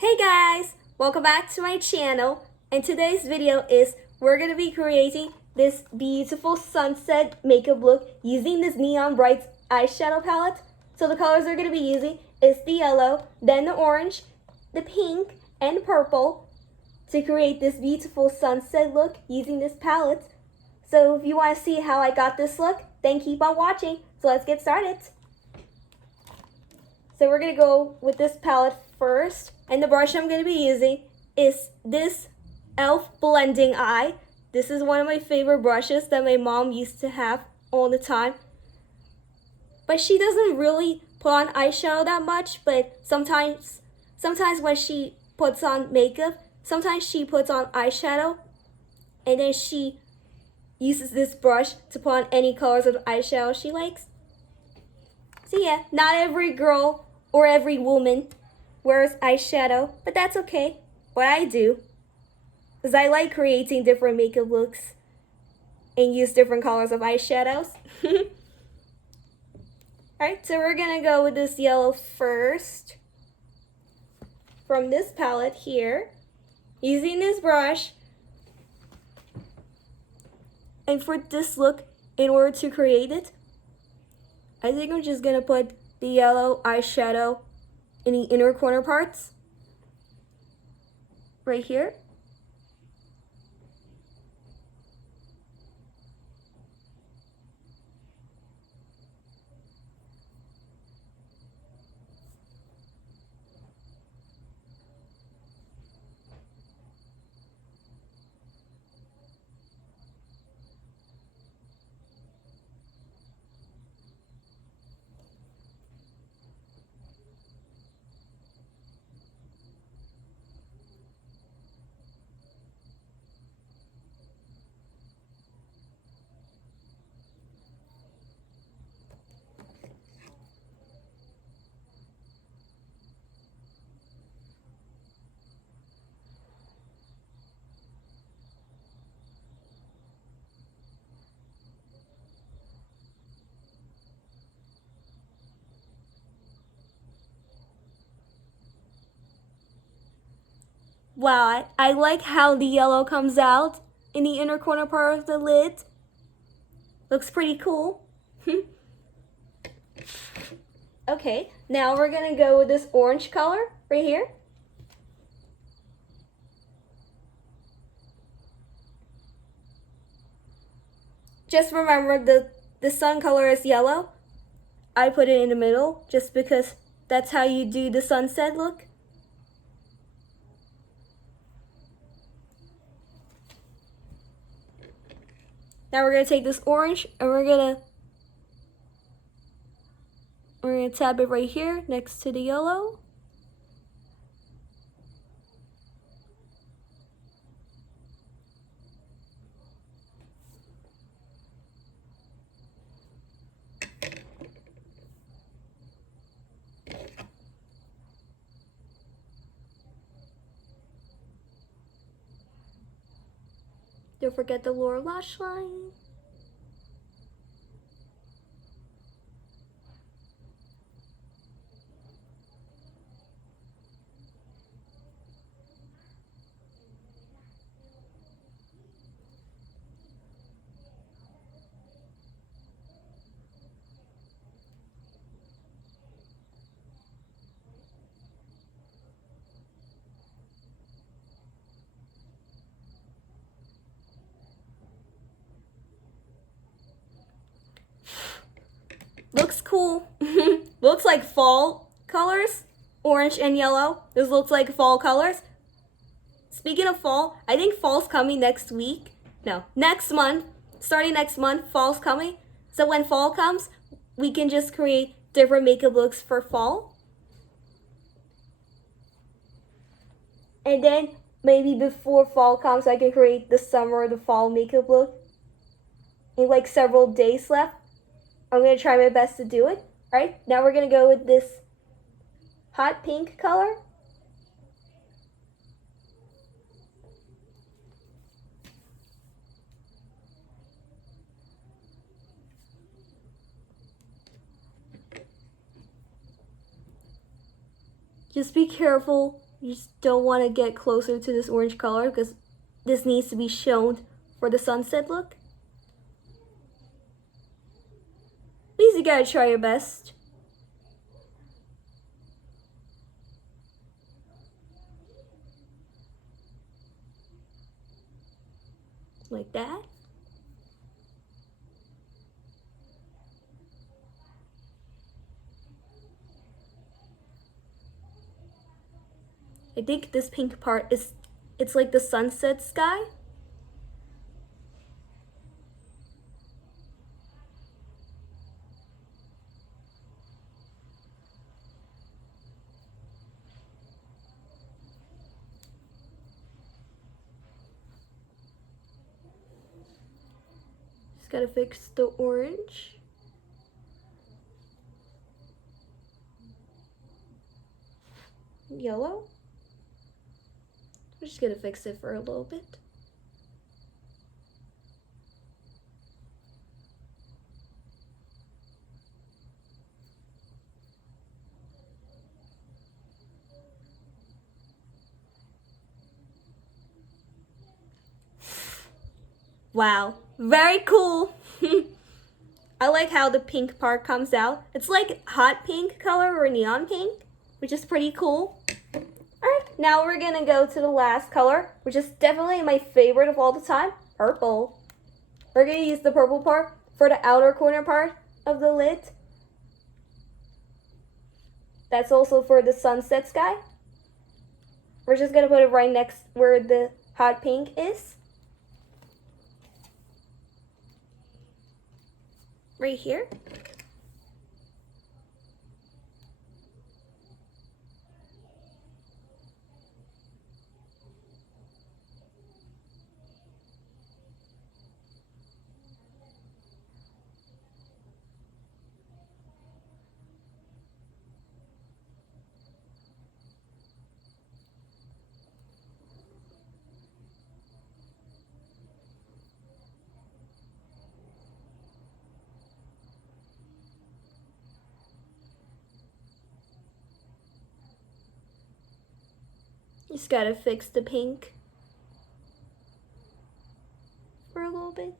Hey guys, welcome back to my channel, and today's video is we're going to be creating this beautiful sunset makeup look using this Neon Brights eyeshadow palette. So the colors we're going to be using is the yellow, then the orange, the pink, and purple to create this beautiful sunset look using this palette. So if you want to see how I got this look, then keep on watching. So let's get started. So we're going to go with this palette first. And the brush I'm going to be using is this e.l.f. Blending Eye. This is one of my favorite brushes that my mom used to have all the time. But she doesn't really put on eyeshadow that much, but sometimes when she puts on makeup, sometimes she puts on eyeshadow, and then she uses this brush to put on any colors of eyeshadow she likes. So yeah, not every girl or every woman wears eyeshadow, but that's okay. What I do is I like creating different makeup looks and use different colors of eyeshadows. Alright, so we're gonna go with this yellow first from this palette here, using this brush. And for this look, in order to create it, I think I'm just gonna put the yellow eyeshadow in the inner corner parts, right here. Wow, I like how the yellow comes out in the inner corner part of the lid. Looks pretty cool. Okay, now we're gonna go with this orange color right here. Just remember the sun color is yellow. I put it in the middle just because that's how you do the sunset look. Now we're gonna take this orange and we're gonna tap it right here next to the yellow. Don't forget the lower lash line. Looks cool. Looks like fall colors, orange and yellow. This looks like fall colors. Speaking of fall, I think fall's coming next week. No, next month. Starting next month, fall's coming. So when fall comes, we can just create different makeup looks for fall. And then maybe before fall comes, I can create the summer or the fall makeup look in like several days left. I'm going to try my best to do it. Alright, now we're going to go with this hot pink color. Just be careful You just don't want to get closer to this orange color because this needs to be shown for the sunset look. At least you gotta try your best. Like that. I think this pink part it's like the sunset sky. Just gotta fix the orange. Yellow. We're just gonna fix it for a little bit. Wow, very cool. I like how the pink part comes out. It's like hot pink color or neon pink, which is pretty cool. Alright, now we're gonna go to the last color, which is definitely my favorite of all the time, purple. We're gonna use the purple part for the outer corner part of the lid. That's also for the sunset sky. We're just gonna put it right next where the hot pink is. Right here. Just gotta fix the pink for a little bit.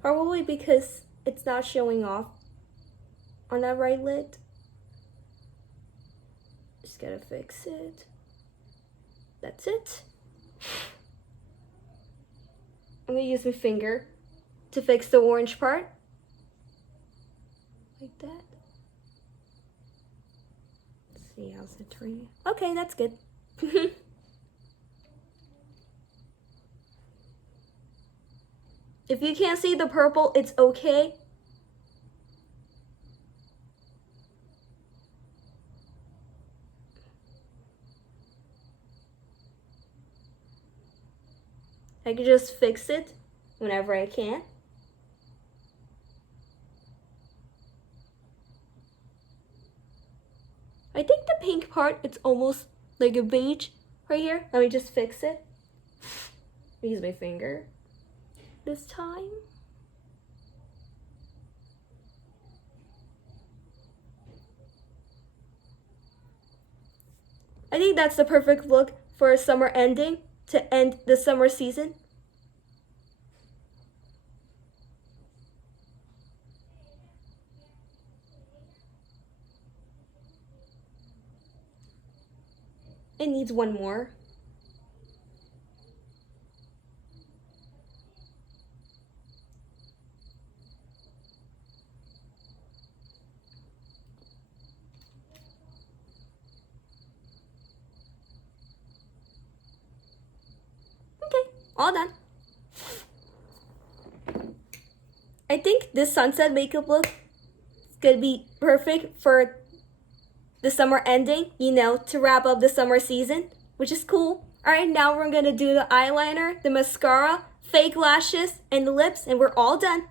Probably because it's not showing off on that right lid. Just gotta fix it. That's it. I'm gonna use my finger to fix the orange part. Like that. See, how's it turning? Okay, that's good. If you can't see the purple, it's okay. I can just fix it whenever I can. I think the pink part, it's almost like a beige right here. Let me just fix it. Use my finger this time. I think that's the perfect look for a summer ending to end the summer season. It needs one more. Okay, all done. I think this sunset makeup look is gonna be perfect for the summer ending, you know, to wrap up the summer season, which is cool. All right, now we're gonna do the eyeliner, the mascara, fake lashes, and the lips, and we're all done.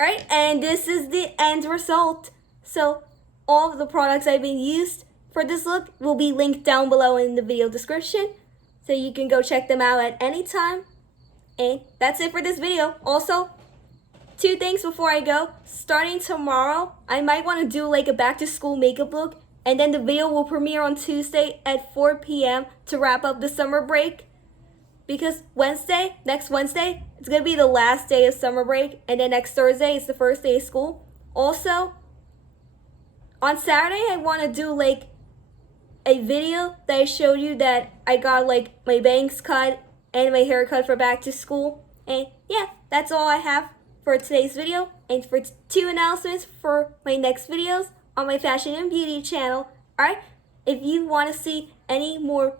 Alright, and this is the end result. So all of the products I've been used for this look will be linked down below in the video description, so you can go check them out at any time. And that's it for this video. Also, 2 things before I go. Starting tomorrow, I might want to do like a back to school makeup look, and then the video will premiere on Tuesday at 4 p.m. to wrap up the summer break. Because next Wednesday, it's going to be the last day of summer break, and then next Thursday is the first day of school. Also, on Saturday, I want to do like a video that I showed you that I got like my bangs cut and my hair cut for back to school. And yeah, that's all I have for today's video, and for 2 announcements for my next videos on my fashion and beauty channel. Alright, if you want to see any more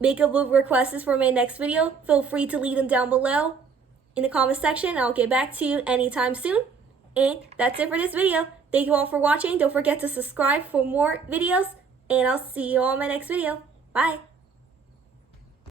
makeup look requests for my next video, feel free to leave them down below in the comment section. I'll get back to you anytime soon. And that's it for this video. Thank you all for watching. Don't forget to subscribe for more videos, and I'll see you all in my next video. Bye.